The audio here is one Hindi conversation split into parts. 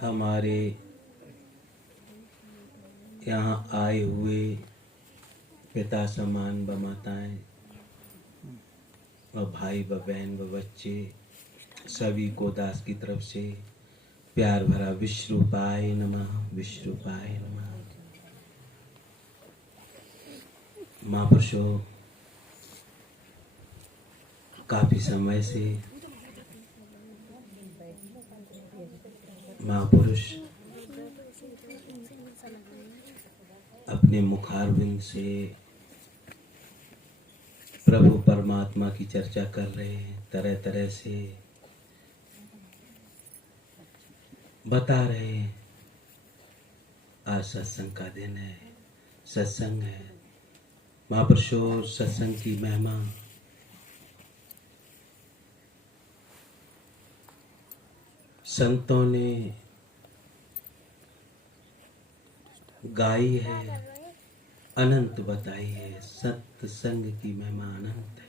हमारे यहाँ आए हुए पिता समान व माताएं व भाई व बहन व बच्चे सभी को दास की तरफ से प्यार भरा विश्वरूपाय नमः, विश्वरूपाय नमः। महापुरुषों, काफी समय से महापुरुष अपने मुखारविंद से प्रभु परमात्मा की चर्चा कर रहे हैं, तरह तरह से बता रहे हैं। आज सत्संग का दिन है, सत्संग है। महापुरुषों, सत्संग की महिमा संतों ने गाई है, अनंत बताई है। सत्संग की महिमा अनंत है।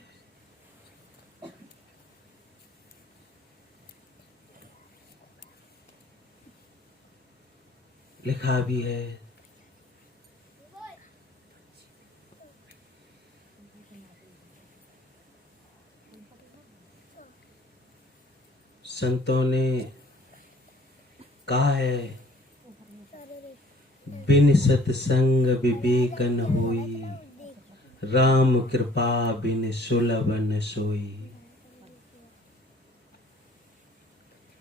लिखा भी है, संतों ने कहा है, बिन सत्संग विवेक न होई, राम कृपा बिन सुलभ न सोई।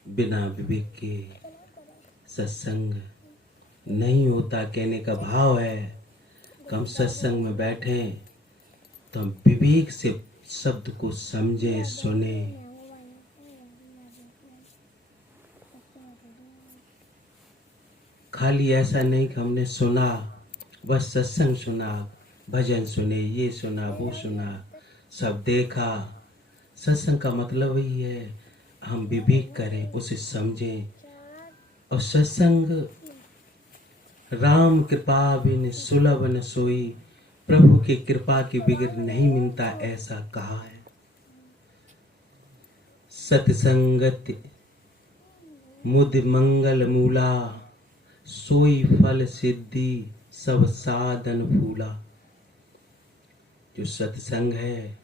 बिना विवेक के सत्संग नहीं होता। कहने का भाव है कि हम सत्संग में बैठे तो हम विवेक से शब्द को समझें, सुने। खाली ऐसा नहीं कि हमने सुना, बस सत्संग सुना, भजन सुने, ये सुना, वो सुना, सब देखा। सत्संग का मतलब ही है हम विवेक करें, उसे समझें। और सत्संग राम कृपा बिन सुलभ न सोई, प्रभु की कृपा के बगैर नहीं मिलता, ऐसा कहा है। सत्संगति मुद मंगल मूला, सोई फल सिद्धि सब साधन फूला। जो सत्संग है,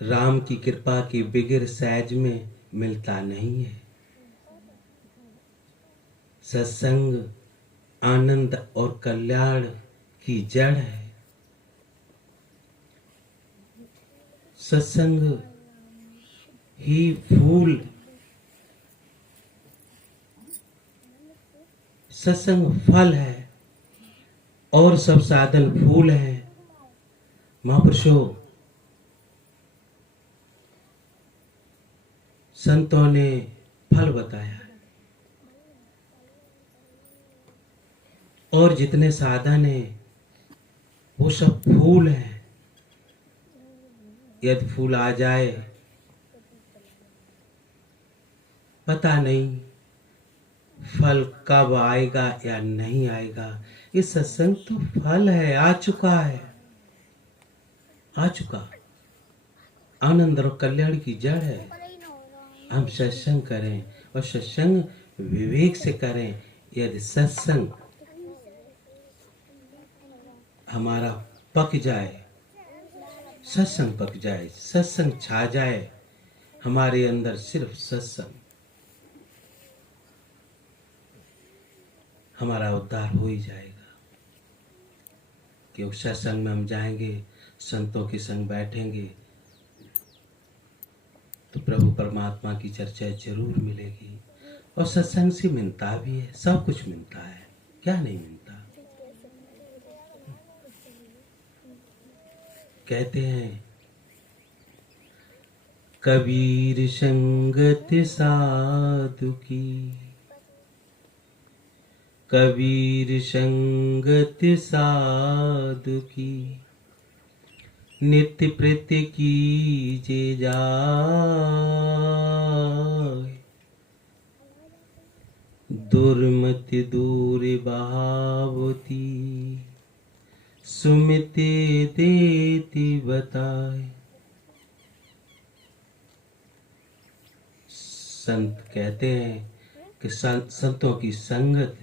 राम की कृपा के बगैर सहज में मिलता नहीं है। सत्संग आनंद और कल्याण की जड़ है। सत्संग ही फूल, सत्संग फल है और सब साधन फूल है। महापुरुषों, संतों ने फल बताया है और जितने साधन है वो सब फूल है। यदि फूल आ जाए, पता नहीं फल कब आएगा या नहीं आएगा। ये सत्संग तो फल है, आ चुका है, आ चुका। आनंद और कल्याण की जड़ है। हम सत्संग करें और सत्संग विवेक से करें। यदि सत्संग हमारा पक जाए, सत्संग पक जाए, सत्संग छा जाए हमारे अंदर, सिर्फ सत्संग, हमारा उद्धार हो ही जाएगा। क्योंकि सत्संग में हम जाएंगे, संतों के संग बैठेंगे तो प्रभु परमात्मा की चर्चा जरूर मिलेगी। और सत्संग से मिलता भी है, सब कुछ मिलता है, क्या नहीं मिलता। कहते हैं, कबीर संगत साधु की, कबीर संगत साधु की, नित्य प्रत्य कीजे जाय। दुर्मति दूर बहावती, सुमिते देती बताए। संत कहते हैं कि संतों की संगत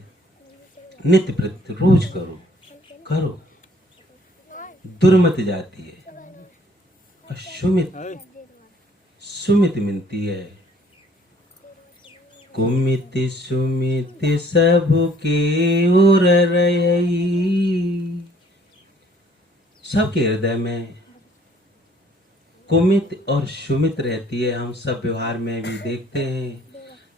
नित्य प्रति रोज करो करो, दुर्मत जाती है और सुमित मिलती है। कुमित सुमित सबके ओर रही, सबके हृदय में कुमित और सुमित रहती है। हम सब व्यवहार में भी देखते हैं,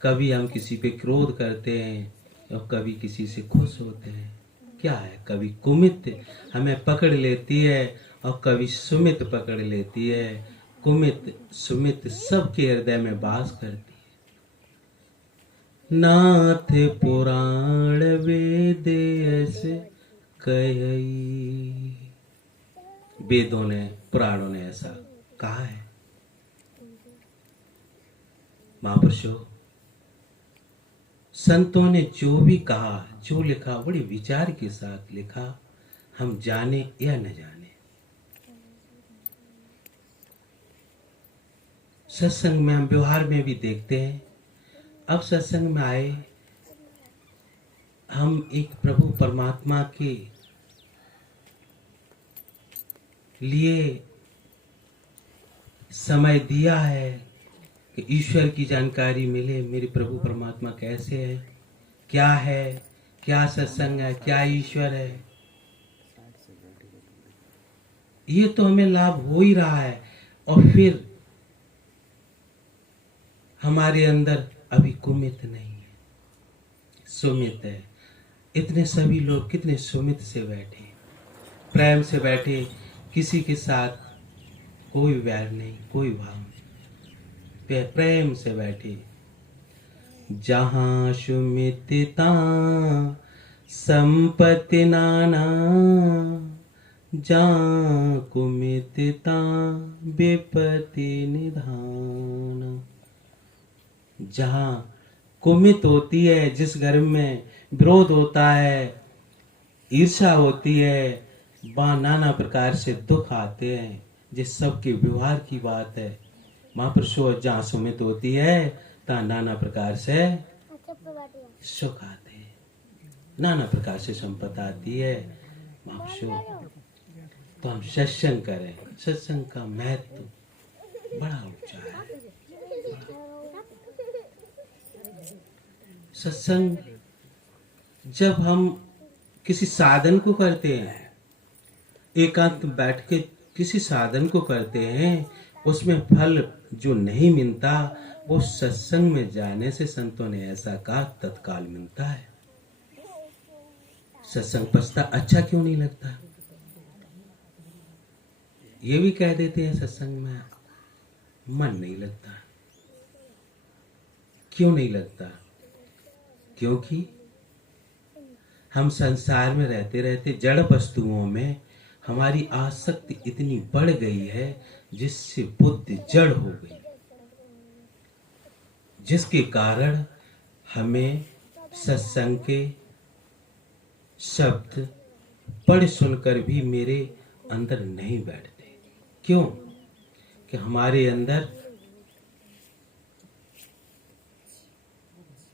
कभी हम किसी पे क्रोध करते हैं और कभी किसी से खुश होते हैं। क्या है, कभी कुमित हमें पकड़ लेती है और कभी सुमित पकड़ लेती है। कुमित सुमित सबके हृदय में वास करती है। नाथ पुराण वेद ऐसे कही, वेदों ने पुराणों ने ऐसा कहा है। महापुरुषों संतों ने जो भी कहा, जो लिखा, बड़े विचार के साथ लिखा, हम जाने या न जाने। सत्संग में हम व्यवहार में भी देखते हैं। अब सत्संग में आए, हम एक प्रभु परमात्मा के लिए समय दिया है कि ईश्वर की जानकारी मिले। मेरे प्रभु परमात्मा कैसे है, क्या सत्संग है, क्या ईश्वर है, ये तो हमें लाभ हो ही रहा है। और फिर हमारे अंदर अभी कुमित नहीं है, सुमित है। इतने सभी लोग कितने सुमित से बैठे, प्रेम से बैठे, किसी के साथ कोई वैर नहीं, कोई भाव नहीं, प्रेम से बैठे। जहां सुमितता संपत्ति नाना, जहां कुमितता विपत्ति निधान। जहां कुमित होती है, जिस घर में विरोध होता है, ईर्ष्या होती है, वहां नाना प्रकार से दुख आते हैं। जिस सबके व्यवहार की बात है। महापुरुषों जहाँ सुमित होती है, तहाँ नाना प्रकार से सुख आते हैं, नाना प्रकार से संपदा आती है। महापुरुषों तो हम सत्संग करें। सत्संग का महत्व बड़ा ऊंचा है। सत्संग जब हम किसी साधन को करते हैं, एकांत बैठ के किसी साधन को करते हैं, उसमें फल जो नहीं मिलता, वो सत्संग में जाने से संतों ने ऐसा कहा तत्काल मिलता है। सत्संग पछता अच्छा क्यों नहीं लगता? ये भी कह देते हैं सत्संग में मन नहीं लगता। क्यों नहीं लगता? क्योंकि हम संसार में रहते रहते जड़ वस्तुओं में हमारी आसक्ति इतनी बढ़ गई है, जिससे बुद्धि जड़ हो गई, जिसके कारण हमें सत्संग के शब्द पढ़ सुनकर भी मेरे अंदर नहीं बैठते। क्यों? कि हमारे अंदर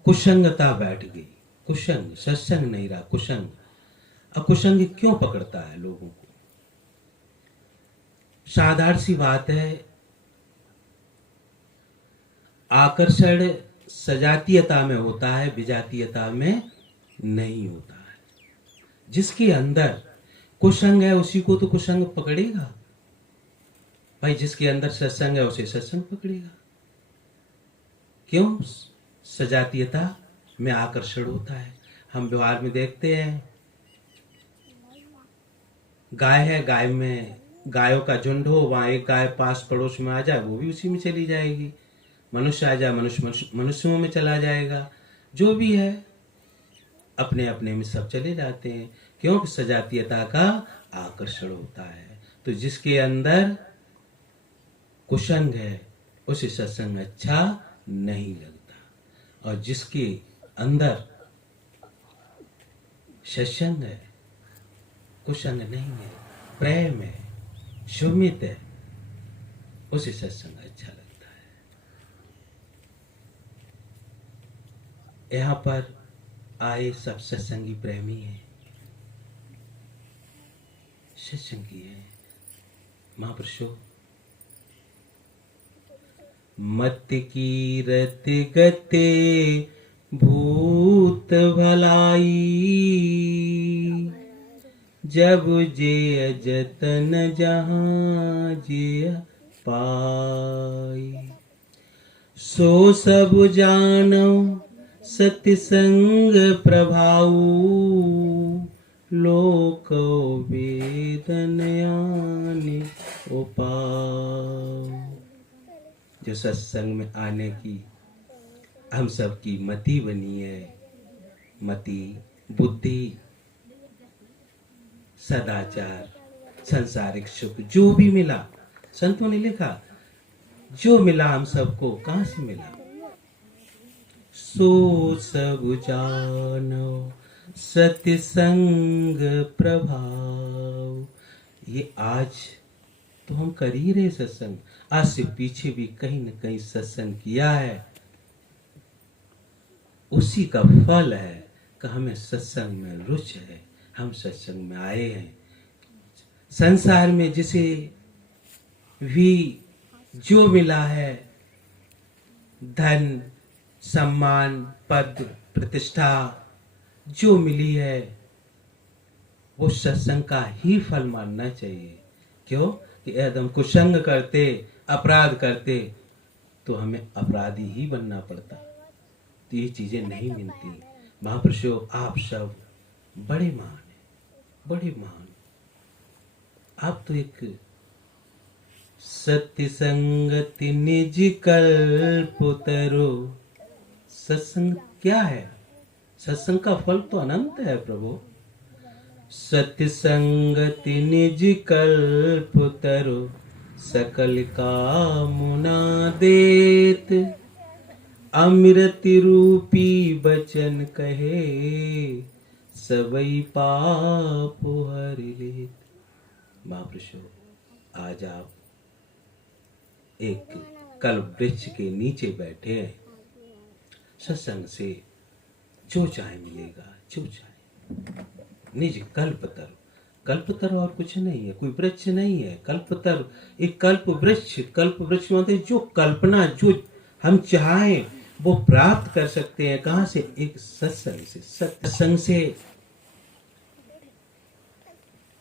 कुसंगता बैठ गई। कुसंग, सत्संग नहीं रहा, कुसंग। अकुसंग क्यों पकड़ता है लोगों को? साधारण सी बात है, आकर्षण सजातीयता में होता है, विजातीयता में नहीं होता है। जिसके अंदर कुसंग है उसी को तो कुसंग पकड़ेगा भाई, जिसके अंदर सत्संग है उसे सत्संग पकड़ेगा। क्यों? सजातीयता में आकर्षण होता है। हम व्यवहार में देखते हैं, गाय है, गाय में गायों का झुंड हो, वहां एक गाय पास पड़ोस में आ जाए, वो भी उसी में चली जाएगी। मनुष्य आ जाए, मनुष्य मनुष्यों में चला जाएगा। जो भी है अपने अपने में सब चले जाते हैं। क्योंकि सजातीयता का आकर्षण होता है। तो जिसके अंदर कुसंग है उसे सत्संग अच्छा नहीं लगता, और जिसके अंदर सत्संग है, कुसंग नहीं है, प्रेम है, सुमित है, उसे सत्संग अच्छा लगता है। यहाँ पर आए सब सत्संगी प्रेमी हैं, सत्संगी हैं। महापुरुषों, मत कीरत गते भूत भलाई, जब जे जतन जहाँ जे पाई। सो सब जानो सत्संग प्रभाऊ, लोक वेदन आने उपाय। जो सत्संग में आने की हम सब की मति बनी है, मति, बुद्धि, सदाचार, संसारिक सुख जो भी मिला, संतों ने लिखा जो मिला हम सबको, कहां से मिला? सो सब जानो सत्संग प्रभाव। ये आज तो हम कर ही रहे सत्संग, आज से पीछे भी कहीं न कहीं सत्संग किया है, उसी का फल है कि हमें सत्संग में रुचि है, हम सत्संग में आए हैं। संसार में जिसे भी जो मिला है, धन, सम्मान, पद, प्रतिष्ठा जो मिली है, वो सत्संग का ही फल मानना चाहिए। क्यों? कि एकदम कुसंग करते, अपराध करते तो हमें अपराधी ही बनना पड़ता, तो ये चीजें नहीं मिलती। महापुरुषों, आप सब बड़े महान हैं, बड़े महान। आप तो एक सत्य संगति निज कल्प उतरो। सत्संग क्या है? सत्संग का फल तो अनंत है प्रभु। सत्य संगति निज कल्प उतरो, सकल कामना देत, अमृत रूपी बचन कहे, सबई पाप हर लेत। महापुरुषों, आज आप एक कल्प वृक्ष के नीचे बैठे हैं, सत्संग से जो चाहे मिलेगा, जो चाहे। निज कल्पतरु, कल्पतरु और कुछ नहीं है, कोई वृक्ष नहीं है। कल्पतरु एक कल्प वृक्ष, कल्प वृक्ष मतलब जो कल्पना, जो हम चाहें वो प्राप्त कर सकते हैं। कहां से? एक सत्संग से। सत्संग से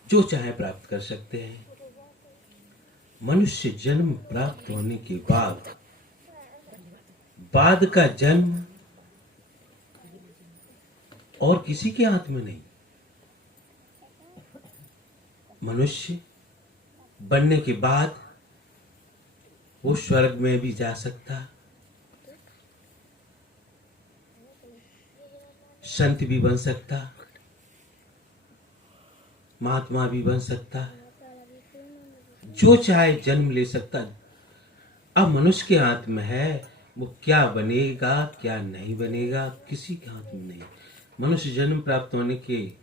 जो चाहे प्राप्त कर सकते हैं। मनुष्य जन्म प्राप्त होने के बाद का जन्म और किसी के हाथ में नहीं। मनुष्य बनने के बाद वो स्वर्ग में भी जा सकता, संत भी बन सकता, महात्मा भी बन सकता, जो चाहे जन्म ले सकता। अब मनुष्य के हाथ में है, वो क्या बनेगा क्या नहीं बनेगा किसी के हाथ में नहीं। मनुष्य जन्म प्राप्त होने के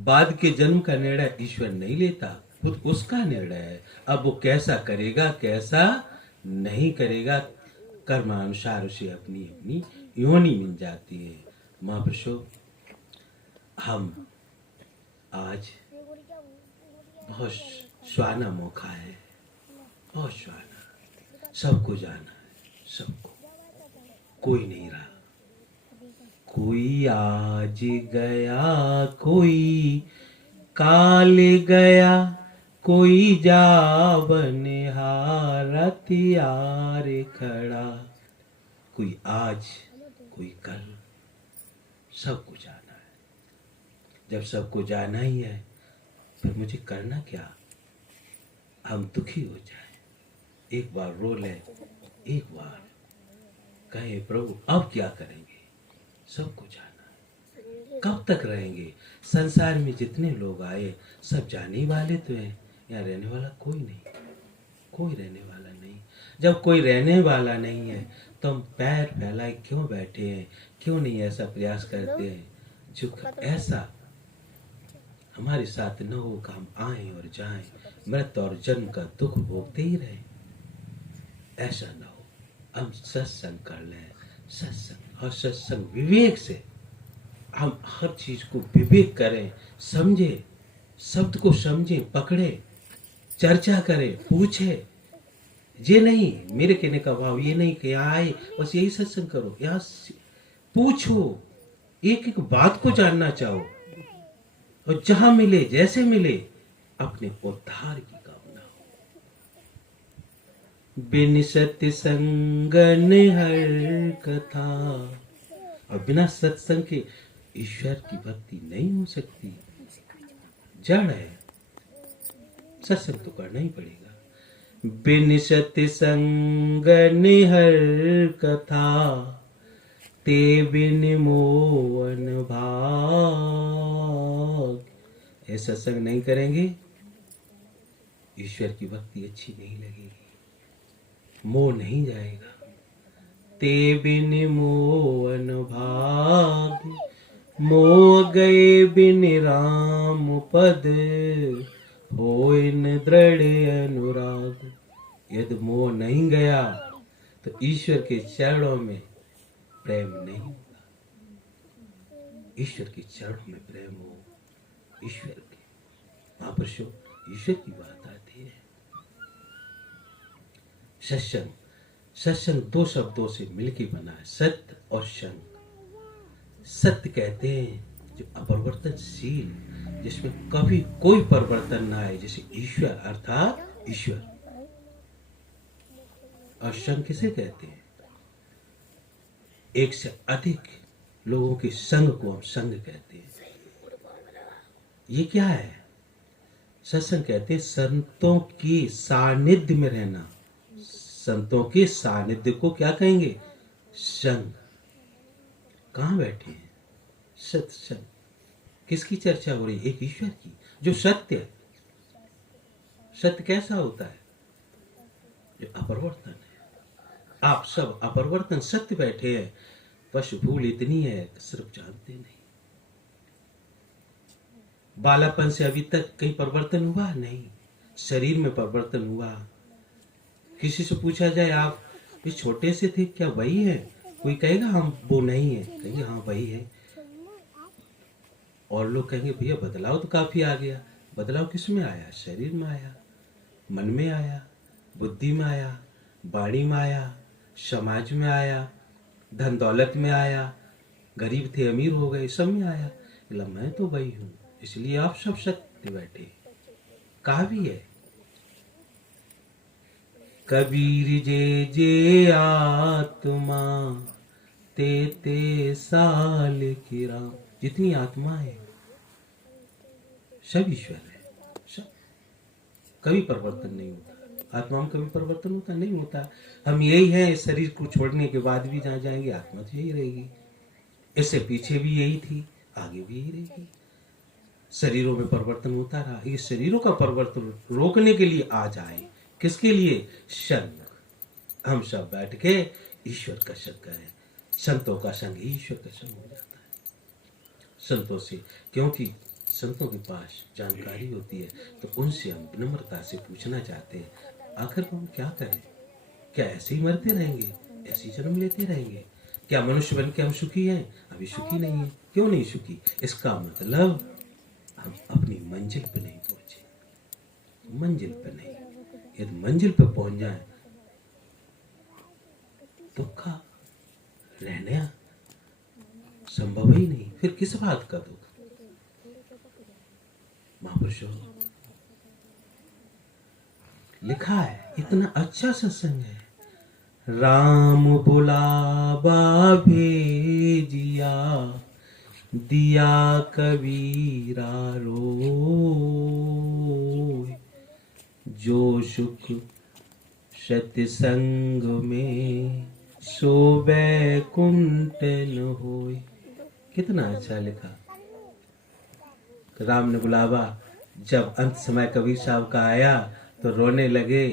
बाद के जन्म का निर्णय ईश्वर नहीं लेता, खुद उसका निर्णय है। अब वो कैसा करेगा कैसा नहीं करेगा, कर्मानुसार उसे अपनी अपनी योनि मिल जाती है। महापुरुषों, हम आज बहुत सुहाना मौका है, बहुत सुहाना। सबको जाना है, सबको, कोई नहीं रहा। कोई आज गया, कोई काल गया, कोई जावन हारा तैयार खड़ा। कोई आज, कोई कल, सबको जाना है। जब सबको जाना ही है, फिर मुझे करना क्या? हम दुखी हो जाए, एक बार रो ले, एक बार कहे प्रभु अब क्या करेंगे। सबको जाना है, कब तक रहेंगे? संसार में जितने लोग आए सब जाने वाले तो हैं, यहाँ रहने वाला कोई नहीं, कोई रहने वाला नहीं। जब कोई रहने वाला नहीं है तो हम पैर फैलाए क्यों बैठे हैं? क्यों नहीं ऐसा प्रयास करते हैं जो ऐसा हमारे साथ न हो कि हम आए और जाएं, मृत्यु और जन्म का दुख भोगते ही रहे। ऐसा न हो, हम सत्संग कर लें, सत्संग और सत्संग विवेक से, हम हर चीज को विवेक करें, समझे, शब्द को समझे, पकड़े, चर्चा करें, पूछे। ये नहीं, मेरे कहने का भाव ये नहीं कि यहाँ आए बस यही सत्संग करो, यहाँ पूछो, एक एक बात को जानना चाहो, और जहां मिले जैसे मिले अपने उद्धार की कामना हो। बिन सत्संग हर कथा, और बिना सत्संग के ईश्वर की भक्ति नहीं हो सकती, जड़ है, सत्संग तो करना ही पड़ेगा। बिन सत्संग हर कथा, ते बिन मोहन भाग। ये सत्संग नहीं करेंगे, ईश्वर की भक्ति अच्छी नहीं लगेगी, मोह नहीं जाएगा। ते बिन मोहन भाग, मोह गए बिन राम पद, होय न दृढ़ अनुराग। यदि मोह नहीं गया तो ईश्वर के चरणों में प्रेम नहीं होगा। ईश्वर के चरणों में प्रेम हो, ईश्वर के महापुरुषों, ईश्वर की बात आती है। सत्संग, सत्संग दो शब्दों से मिलके बना है, सत्य और संग। सत्य कहते हैं जो अपरिवर्तनशील, जिसमें कभी कोई परिवर्तन ना आए, जैसे ईश्वर अर्थात ईश्वर। और संग किसे कहते हैं? एक से अधिक लोगों के संग को हम संग कहते हैं। ये क्या है? सत्संग कहते हैं संतों के सानिध्य में रहना। संतों के सानिध्य को क्या कहेंगे? संग। कहाँ बैठे हैं? सत्संग। किसकी चर्चा हो रही है? एक ईश्वर की, जो सत्य है। सत्य कैसा होता है? जो अपरिवर्तन है। आप सब अपरिवर्तन सत्य बैठे हैं, बस भूल इतनी है सिर्फ जानते नहीं। बालापन से अभी तक कहीं परिवर्तन हुआ नहीं, शरीर में परिवर्तन हुआ। किसी से पूछा जाए आप इस छोटे से थे, क्या वही है? कोई कहेगा हम वो नहीं है, कहेंगे हाँ वही है। और लोग कहेंगे भैया बदलाव तो काफी आ गया। बदलाव किस में आया? शरीर में आया, मन में आया, बुद्धि में आया, वाणी में आया, समाज में आया, धन दौलत में आया, गरीब थे अमीर हो गए, सब में आया। मैं तो वही हूं, इसलिए आप सब सत्य बैठे। कहा भी है कबीर जे जे आत्मा ते ते साल की राम। जितनी आत्मा है सब ईश्वर है, सब। कभी परिवर्तन नहीं होता, आत्मा में कभी परिवर्तन होता नहीं होता। हम यही हैं, इस शरीर को छोड़ने के बाद भी जहाँ जाएंगे आत्मा तो यही रहेगी। इससे पीछे भी यही थी, आगे भी यही रहेगी। शरीरों में परिवर्तन होता रहा। ये शरीरों का परिवर्तन रोकने के लिए आ जाए, किसके लिए? संग। हम सब बैठ के ईश्वर का संग करें। संतों का संग ईश्वर का संग हो जाता है। संतों से, क्योंकि संतों के पास जानकारी होती है, तो उनसे हम विनम्रता से पूछना चाहते हैं आखिर हम क्या करें? क्या ऐसे ही मरते रहेंगे, ऐसे ही जन्म लेते रहेंगे? क्या मनुष्य बन के हम सुखी हैं? अभी सुखी नहीं है। क्यों नहीं सुखी? इसका मतलब हम अपनी मंजिल पे नहीं पहुंचे। मंजिल पे नहीं, यदि मंजिल पे पहुंच जाए दुख का रहना संभव ही नहीं, फिर किस बात का दुख? महापुरुषों लिखा है, इतना अच्छा सत्संग है। राम बुलावा भेजिया, दिया कबीरा रोय। जो सुख सत्संग में, सो बैकुंठ न होय। कितना अच्छा लिखा। राम ने बुलावा, जब अंत समय कबीर साहब का आया तो रोने लगे।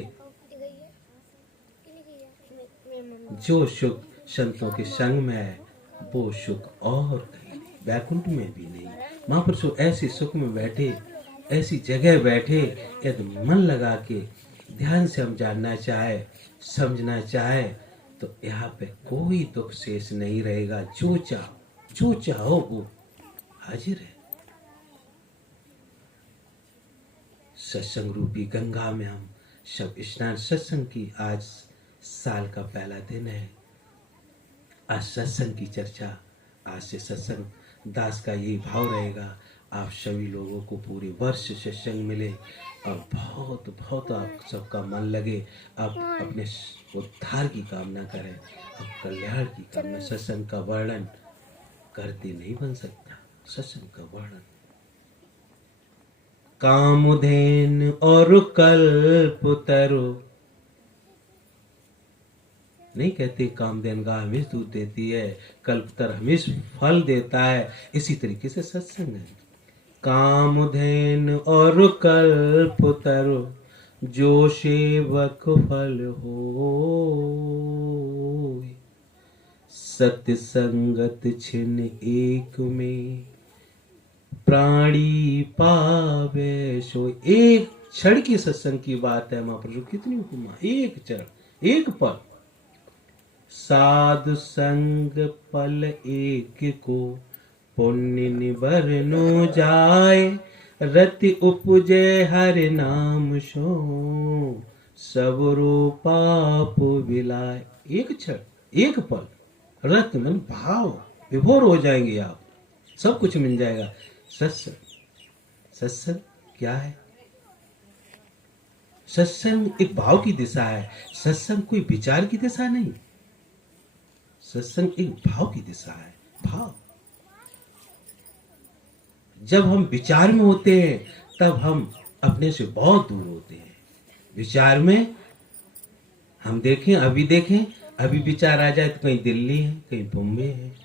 जो सुख संतों के संग में है वो सुख और कहीं नहीं, बैकुंठ में भी नहीं। महापुरुषों ऐसे सुख में बैठे, ऐसी जगह बैठे, यदि मन लगा के ध्यान से हम जानना चाहे, समझना चाहे, तो यहाँ पे कोई दुख शेष नहीं रहेगा। जो चाहो वो हाजिर है। सत्संग रूपी गंगा में हम सब स्नान, सत्संग की आज साल का पहला दिन है। आज सत्संग की चर्चा, आज से सत्संग दास का यही भाव रहेगा, आप सभी लोगों को पूरे वर्ष सत्संग मिले और बहुत बहुत आप सबका मन लगे, आप अपने उद्धार की कामना करें, आप कल्याण की कामना। सत्संग का वर्णन करते नहीं बन सकता। सत्संग का वर्णन कामधेन और कल्पतरु, नहीं कहते कामधेन गाय हमेश दूध देती है, कल्पतर हमेश फल देता है। इसी तरीके से सत्संग है। कामधेन और कल्पतरु जो सेवक फल हो, सत्य संगत छिन एक में प्राणी पावे सो। एक क्षण की सत्संग की बात है महाप्रभु, कितनी उपमा, एक क्षण, एक पल। साधु संग पल एक को पुण्य निबर नो जाए, रति उपजे हरि नाम सो सब रो पाप विलाय। एक क्षण, एक पल, रत मन भाव विभोर हो जाएंगे आप, सब कुछ मिल जाएगा। सत्संग क्या है? सत्संग एक भाव की दिशा है। सत्संग कोई विचार की दिशा नहीं, सत्संग एक भाव की दिशा है। भाव, जब हम विचार में होते हैं तब हम अपने से बहुत दूर होते हैं। विचार में हम देखें, अभी विचार आ जाए तो कहीं दिल्ली है, कहीं बॉम्बे है,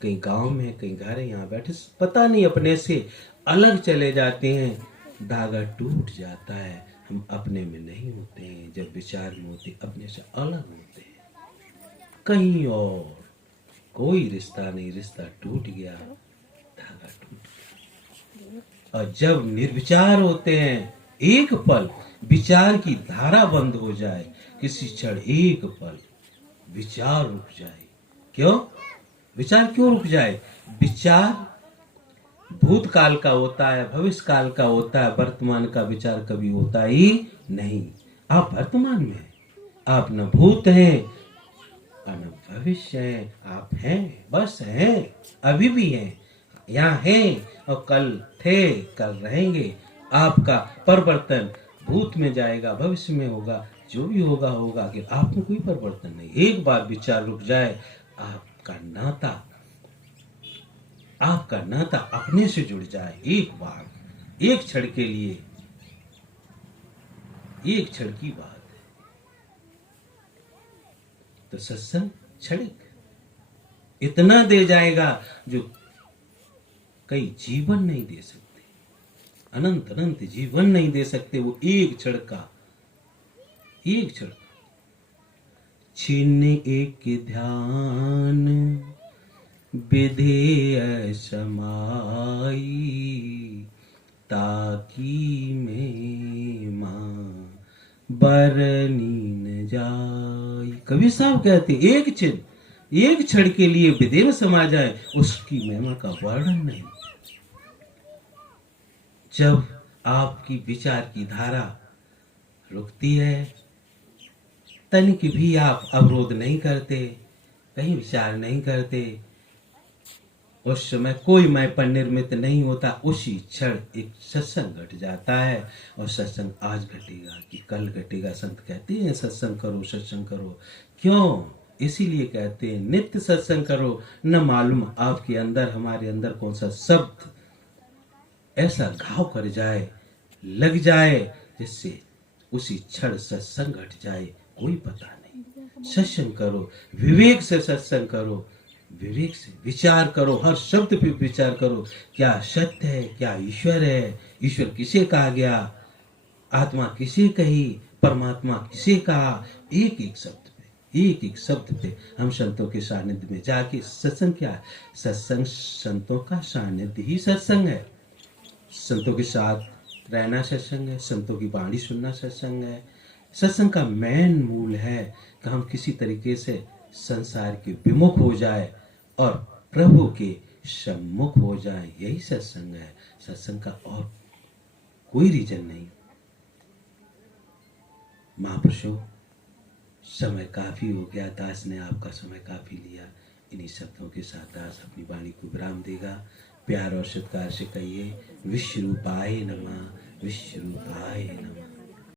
कहीं गांव में है, कहीं घर है, यहाँ बैठे पता नहीं अपने से अलग चले जाते हैं। धागा टूट जाता है, हम अपने में नहीं होते हैं। जब विचार में होते अपने से अलग होते हैं, कहीं और, कोई रिश्ता नहीं, रिश्ता टूट गया, धागा टूट गया। और जब निर्विचार होते हैं, एक पल विचार की धारा बंद हो जाए, किसी क्षण एक पल विचार रुक जाए। क्यों विचार क्यों रुक जाए? विचार भूतकाल का होता है, भविष्य काल का होता है, वर्तमान का विचार कभी होता ही नहीं। आप वर्तमान में, आप न भूत हैं और न भविष्य हैं, आप हैं, बस हैं, अभी भी हैं, यहाँ हैं और कल थे, कल रहेंगे। आपका परिवर्तन भूत में जाएगा, भविष्य में होगा, जो भी होगा होगा, कि आप में कोई परिवर्तन नहीं। एक बार विचार रुक जाए, आपका नाता अपने से जुड़ जाए, एक बार, एक क्षण के लिए, एक क्षण की बात है। तो सत्संग क्षणिक इतना दे जाएगा जो कई जीवन नहीं दे सकते, अनंत अनंत जीवन नहीं दे सकते। वो एक क्षण का, एक क्षण छीन एक ध्यान विधेय समाई, ताकि में मां बरनी न जाई। कबीर साहब कहते एक चिन्ह, एक क्षण के लिए विधेय में समा जाए, उसकी महिमा का वर्णन नहीं। जब आपकी विचार की धारा रुकती है, तनिक भी आप अवरोध नहीं करते, कहीं विचार नहीं करते, उस समय कोई मैं पर निर्मित नहीं होता, उसी क्षण एक सत्संग घट जाता है। और सत्संग आज घटेगा कि कल घटेगा। संत कहते हैं सत्संग करो, सत्संग करो। क्यों? इसीलिए कहते हैं नित्य सत्संग करो। न मालूम आपके अंदर, हमारे अंदर कौन सा शब्द ऐसा घाव कर जाए, लग जाए, जिससे उसी क्षण सत्संग घट जाए, कोई पता नहीं। सत्संग करो, विवेक से सत्संग करो, विवेक से विचार करो, हर शब्द पे विचार करो। क्या सत्य है, क्या ईश्वर है, ईश्वर किसे कहा गया, आत्मा किसे कही, परमात्मा किसे कहा। एक एक शब्द पे, एक एक शब्द पे हम संतों के सानिध्य में जाके, सत्संग क्या है? सत्संग संतों का सानिध्य ही सत्संग है। संतों के साथ रहना सत्संग है, संतों की वाणी सुनना सत्संग है, सत्संग का मेन मूल है कि हम किसी तरीके से संसार के विमुख हो जाए और प्रभु के सम्मुख हो जाए। यही सत्संग है, सत्संग का और कोई रीजन नहीं। महापुरुषों, समय काफी हो गया, दास ने आपका समय काफी लिया। इन्हीं शब्दों के साथ दास अपनी वाणी को विराम देगा। प्यार और सत्कार से कहिए, विश्व रूपाय नमः, विश्व रूपाय नमः।